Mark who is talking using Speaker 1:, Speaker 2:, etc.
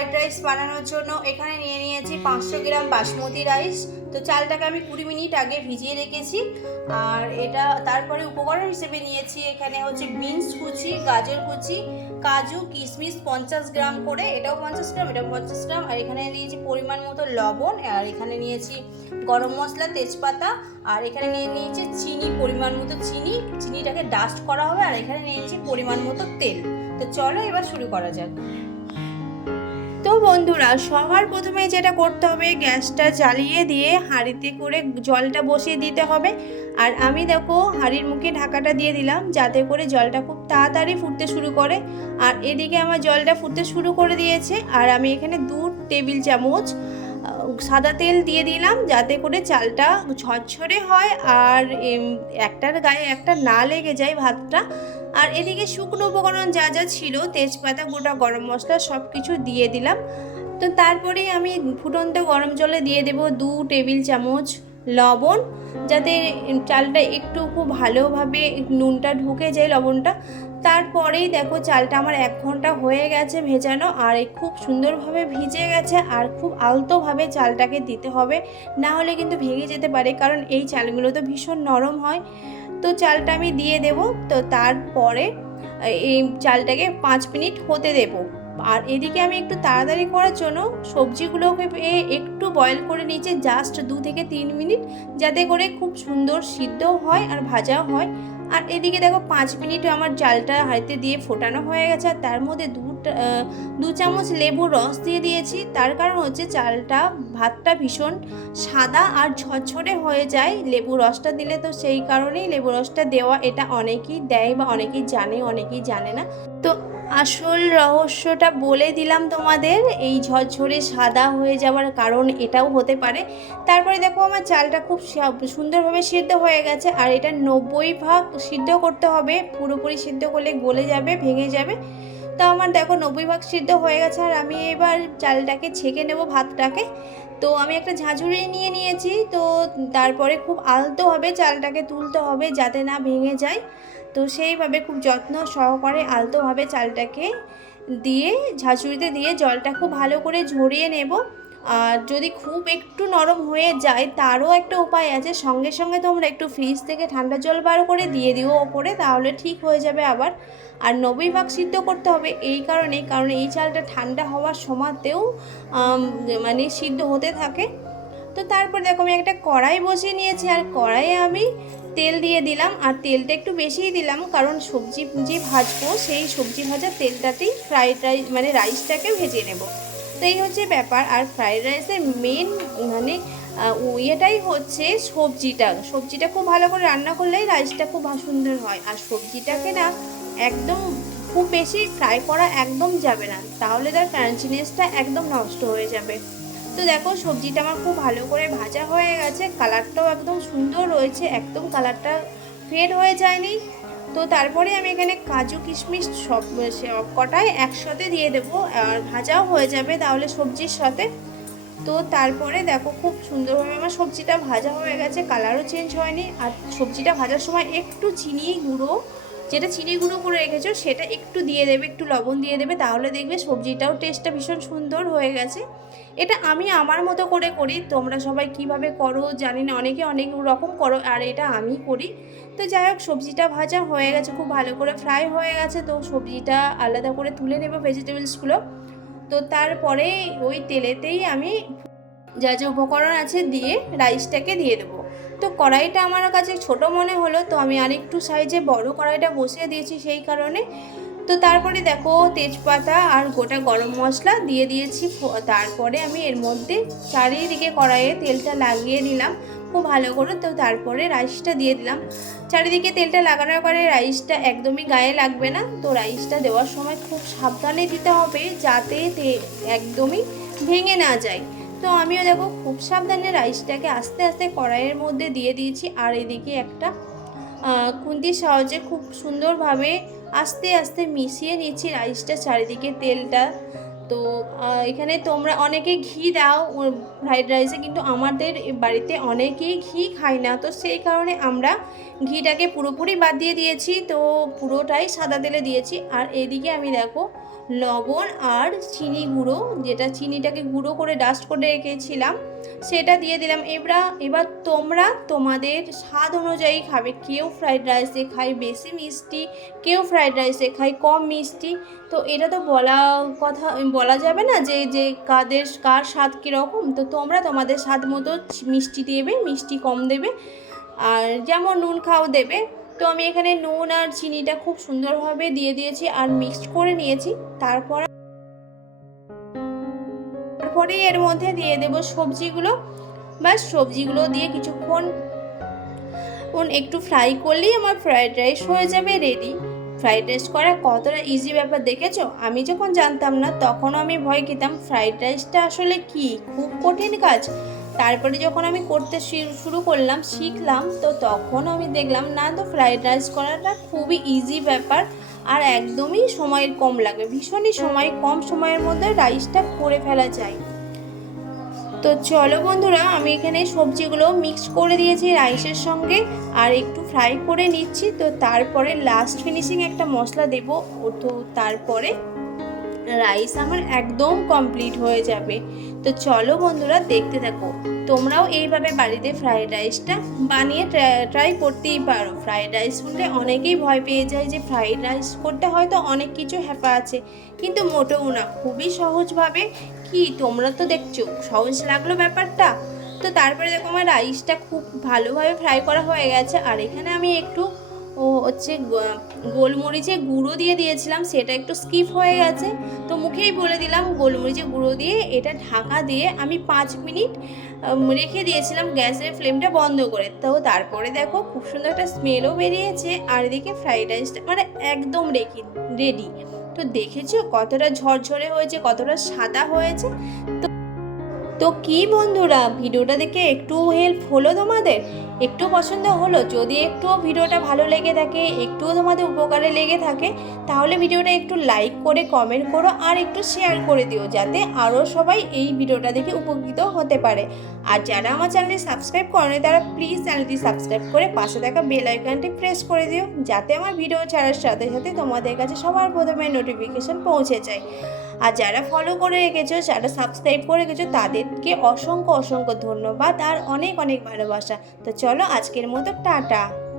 Speaker 1: Fried rice বানানোর জন্য এখানে নিয়ে নিয়েছি পাঁচশো গ্রাম বাসমতি রাইস। তো চালটাকে আমি কুড়ি মিনিট আগে ভিজিয়ে রেখেছি। আর এটা তারপরে উপকরণ হিসেবে নিয়েছি এখানে হচ্ছে বিনস কুচি, গাজর কুচি, কাজু কিশমিশ পঞ্চাশ গ্রাম করে। এটাও পঞ্চাশ গ্রাম, এটাও পঞ্চাশ গ্রাম। আর এখানে নিয়েছি পরিমাণ মতো লবণ। আর এখানে নিয়েছি গরম মশলা, তেজপাতা। আর এখানে নিয়ে নিয়েছি চিনি, পরিমাণ মতো চিনি। চিনিটাকে ডাস্ট করা হবে। আর এখানে নিয়েছি পরিমাণ মতো তেল। তো চলো এবার শুরু করা যাক। বন্ধুরা, সবার প্রথমে যেটা করতে হবে, গ্যাসটা জ্বালিয়ে দিয়ে হাঁড়িতে করে জলটা বসিয়ে দিতে হবে। আর আমি দেখো হাঁড়ির মুখে ঢাকাটা দিয়ে দিলাম, যাতে করে জলটা খুব তাড়াতাড়ি ফুটতে শুরু করে। আর এদিকে আমার জলটা ফুটতে শুরু করে দিয়েছে, আর আমি এখানে দু টেবিল চামচ সাদা তেল দিয়ে দিলাম, যাতে করে চালটা ঝরঝরে হয়। আর একটার গায়ে একটা না লেগে যায় ভাতটা আর এদিকে শুকনো উপকরণ যা যা ছিল, তেজপাতা, গোটা গরম মশলা সব কিছু দিয়ে দিলাম। তো তারপরে আমি ফুটন্ত গরম জলে দিয়ে দেব দু টেবিল চামচ লবণ, যাতে চালটা একটু খুব ভালোভাবে নুনটা ঢুকে যায় লবণটা। তারপরেই দেখো চালটা আমার এক ঘণ্টা হয়ে গেছে ভেজানো আর খুব সুন্দরভাবে ভিজে গেছে আর খুব আলতোভাবে চালটাকে দিতে হবে। না হলে কিন্তু ভেঙে যেতে পারে কারণ এই চালগুলো তো ভীষণ নরম হয়। তো চালটা আমি দিয়ে দেব। তো তারপরে এই চালটাকে পাঁচ মিনিট হতে দেব। আর এদিকে আমি একটু তাড়াতাড়ি করার জন্য সবজিগুলোকে একটু বয়েল করে নিয়েছি জাস্ট দু থেকে তিন মিনিট যাতে করে খুব সুন্দর সিদ্ধ হয় আর ভাজা হয়। আর এদিকে দেখো পাঁচ মিনিট আমার চালটা হাড়িতে দিয়ে ফোটানো হয়ে গেছে, আর তার মধ্যে দুটা দু চামচ লেবুর রস দিয়ে দিয়েছি। তার কারণ হচ্ছে চালটা, ভাতটা ভীষণ সাদা আর ঝরঝরে হয়ে যায় লেবু রসটা দিলে, তো সেই কারণেই লেবু রসটা দেওয়া এটা অনেকেই দেয় বা অনেকেই জানে অনেকেই জানে না। তো আসল রহস্যটা বলে দিলাম তোমাদের। এই ঝরঝরে সাদা হয়ে যাওয়ার কারণ এটাও হতে পারে। তারপরে দেখো আমার চালটা খুব সুন্দরভাবে সিদ্ধ হয়ে গেছে। আর এটা নব্বই ভাগ সিদ্ধ করতে হবে। পুরোপুরি সিদ্ধ করলে গলে যাবে, ভেঙে যাবে। তো আমার দেখো নব্বই ভাগ সিদ্ধ হয়ে গেছে। আর আমি এবার চালটাকে ছেঁকে নেব ভাতটাকে। তো আমি একটা ঝাঁঝুড়ি নিয়ে নিয়েছি। তো তারপরে খুব আলতো হবে চালটাকে তুলতে হবে যাতে না ভেঙে যায়। তো সেইভাবে খুব যত্ন সহকারে আলতোভাবে চালটাকে দিয়ে, ঝাঁঝুড়িতে দিয়ে জলটা খুব ভালো করে ঝরিয়ে নেব। আর যদি খুব একটু নরম হয়ে যায়, তারও একটা উপায় আছে। সঙ্গে সঙ্গে তোমরা একটু ফ্রিজ থেকে ঠান্ডা জল বার করে দিয়ে দিও ওপরে, তাহলে ঠিক হয়ে যাবে আবার। আর নব্বই ভাগ সিদ্ধ করতে হবে এই কারণে কারণ এই চালটা ঠান্ডা হওয়ার সময়তেও মানে সিদ্ধ হতে থাকে। তো তারপর দেখো আমি একটা কড়াই বসিয়ে নিয়েছি। আর কড়াইয়ে আমি তেল দিয়ে দিলাম আর তেলটা একটু বেশিই দিলাম, কারণ সবজি যে ভাজবো সেই সবজি ভাজা তেলটাতেই ফ্রাইড রাইস মানে রাইসটাকে ভেজে নেব। তো এই হচ্ছে ব্যাপার, আর ফ্রাইড রাইসের মেন মানে ইয়েটাই হচ্ছে সবজিটা। সবজিটা খুব ভালো করে রান্না করলেই রাইসটা খুব সুন্দর হয়। আর সবজিটাকে না একদম খুব বেশি ফ্রাই করা একদম যাবে না। তাহলে তার ক্রাঞ্চিনেসটা একদম নষ্ট হয়ে যাবে। তো দেখো, সবজিটা আমার খুব ভালো করে ভাজা হয়ে গেছে। কালারটাও একদম সুন্দর রয়েছে, একদম কালারটা ফেড হয়ে যায়নি। তো তারপরে আমি এখানে কাজু, কিশমিশ সব কটাই একসাথে দিয়ে দেবো, আর ভাজাও হয়ে যাবে তাহলে সবজির সাথে। তো তারপরে দেখো, খুব সুন্দরভাবে আমার সবজিটা ভাজা হয়ে গেছে, কালারও চেঞ্জ হয়নি। আর সবজিটা ভাজার সময় একটু চিনি গুঁড়ো যেটা চিনি গুঁড়ো করে রেখেছো, সেটা একটু দিয়ে দেবে, একটু লবণ দিয়ে দেবে, তাহলে দেখবে সবজিটাও টেস্টটা ভীষণ সুন্দর হয়ে গেছে। এটা আমি আমার মতো করে করি, তোমরা সবাই কীভাবে করো জানি না, অনেকে অনেক রকম করো, আর এটা আমি করি। তো যাই হোক, সবজিটা ভাজা হয়ে গেছে, খুব ভালো করে ফ্রাই হয়ে গেছে, তো সবজিটা আলাদা করে তুলে নেব ভেজিটেবলসগুলো তো তারপরে ওই তেলেতেই আমি যা যা উপকরণ আছে দিয়ে রাইসটাকে দিয়ে দেবো। তো কড়াইটা আমার কাছে ছোট মনে হলো, তো আমি আরেকটু সাইজে বড় কড়াইটা বসিয়ে দিয়েছি সেই কারণে। তো তারপরে দেখো তেজপাতা আর গোটা গরম মশলা দিয়ে দিয়েছি তারপরে আমি এর মধ্যে চারিদিকে কড়াইয়ে তেলটা লাগিয়ে দিলাম খুব ভালো করে, তো তারপরে রাইসটা দিয়ে দিলাম। চারিদিকে তেলটা লাগানোর পরে রাইসটা একদমই গায়ে লাগবে না, তো রাইসটা দেওয়ার সময় খুব সাবধানে দিতে হবে যাতে একদমই ভেঙে না যায়। তো আমিও দেখো খুব সাবধানে রাইসটাকে আস্তে আস্তে কড়াইয়ের মধ্যে দিয়ে দিয়েছি আর এদিকে একটা খুন্তির সাহায্যে খুব সুন্দরভাবে আস্তে আস্তে মিশিয়ে নিচ্ছি রাইসটা, চারিদিকে তেলটা। তো এখানে তোমরা অনেকে ঘি দাও ফ্রাইড রাইসে কিন্তু আমাদের বাড়িতে অনেকেই ঘি খায় না। তো সেই কারণে আমরা ঘিটাকে পুরোপুরি বাদ দিয়ে দিয়েছি। তো পুরোটাই সাদা তেলে দিয়েছি। আর এদিকে আমি দেখো লবণ আর চিনি গুঁড়ো, যেটা চিনিটাকে গুঁড়ো করে ডাস্ট করে রেখেছিলাম, সেটা দিয়ে দিলাম। এবার এবার তোমরা তোমাদের স্বাদ অনুযায়ী খাবে। কেউ ফ্রাইড রাইসে খায় বেশি মিষ্টি, কেউ ফ্রাইড রাইসে খায় কম মিষ্টি। তো এটা তো বলা কথা, বলা যাবে না যে যে কাদের, কার স্বাদ কীরকম। তো তোমরা তোমাদের স্বাদ মতো মিষ্টি দেবে, মিষ্টি কম দেবে। আর যেমন নুন খাও দেবে তো আমি এখানে নুন আর চিনিটা খুব সুন্দরভাবে দিয়ে দিয়েছি আর মিক্সড করে নিয়েছি। তারপর তারপরে এর মধ্যে দিয়ে দেব সবজিগুলো। ব্যাস, সবজিগুলো দিয়ে কিছুক্ষণ একটু ফ্রাই করলেই আমার ফ্রাইড রাইস হয়ে যাবে রেডি ফ্রাইড রাইস করা কতটা ইজি ব্যাপার দেখেছ? আমি যখন জানতাম না, তখনও আমি ভয় খেতাম ফ্রাইড রাইসটা আসলে কি? খুব কঠিন কাজ। তারপরে যখন আমি করতে শুরু করলাম, শিখলাম, তো তখন আমি দেখলাম, না তো ফ্রাইড রাইস করাটা খুবই ইজি ব্যাপার আর একদমই সময় কম লাগবে। ভীষণই সময়, কম সময়ের মধ্যে রাইসটা করে ফেলা যায়। তো চলো বন্ধুরা, আমি এখানে সবজিগুলো মিক্স করে দিয়েছি রাইসের সঙ্গে আর একটু ফ্রাই করে নিচ্ছি। তো তারপরে লাস্ট ফিনিশিং একটা মশলা দেব তো তারপরে রাইস আমার একদম কমপ্লিট হয়ে যাবে। তো চলো বন্ধুরা, দেখতে থাকো। তোমরাও এইভাবে বাড়িতে ফ্রায়েড রাইসটা বানিয়ে ট্রাই করতেই পারো। ফ্রায়েড রাইস শুনলে অনেকেই ভয় পেয়ে যায় যে ফ্রায়েড রাইস করতে হয়তো অনেক কিছু হ্যাপা আছে, কিন্তু মোটেও না। খুবই সহজভাবে কি তোমরা তো দেখছ, সহজ লাগল ব্যাপারটা? তো তারপরে দেখো আমার রাইসটা খুব ভালোভাবে ফ্রাই করা হয়ে গেছে। আর এখানে আমি একটু, ও হচ্ছে গোলমরিচে গুঁড়ো দিয়ে দিয়েছিলাম, সেটা একটু স্কিপ হয়ে গেছে। তো মুখেই বলে দিলাম, গোলমরিচের গুঁড়ো দিয়ে এটা ঢাকা দিয়ে আমি পাঁচ মিনিট রেখে দিয়েছিলাম গ্যাসের ফ্লেমটা বন্ধ করে। তো তারপরে দেখো খুব সুন্দর একটা স্মেলও বেরিয়েছে, আর এদিকে ফ্রাইড রাইসটা মানে একদম রেখে রেডি তো দেখেছ কতটা ঝরঝরে হয়েছে, কতটা সাদা হয়েছে? তো তো কি বন্ধুরা, ভিডিওটা দেখে একটু হেল্প হলো তোমাদের? একটু পছন্দ হলো, যদি একটুও ভিডিওটা ভালো লেগে থাকে একটুও তোমাদের উপকারে লেগে থাকে, তাহলে ভিডিওটা একটু লাইক করে কমেন্ট করো আর একটু শেয়ার করে দিও, যাতে আরও সবাই এই ভিডিওটা দেখে উপকৃত হতে পারে। আর যারা আমার চ্যানেলটি সাবস্ক্রাইব করেনি, তারা প্লিজ চ্যানেলটি সাবস্ক্রাইব করে পাশে থাকা বেল আইকনটি প্রেস করে দিও, যাতে আমার ভিডিও ছাড়ার সাথে সাথে তোমাদের কাছে সবার প্রথমে নোটিফিকেশন পৌঁছে যায়। আর যারা ফলো করে রেখেছো, যারা সাবস্ক্রাইব করে রেখেছো, তাদেরকে অসংখ্য অসংখ্য ধন্যবাদ আর অনেক অনেক ভালোবাসা। তো চলো আজকের মতো টাটা।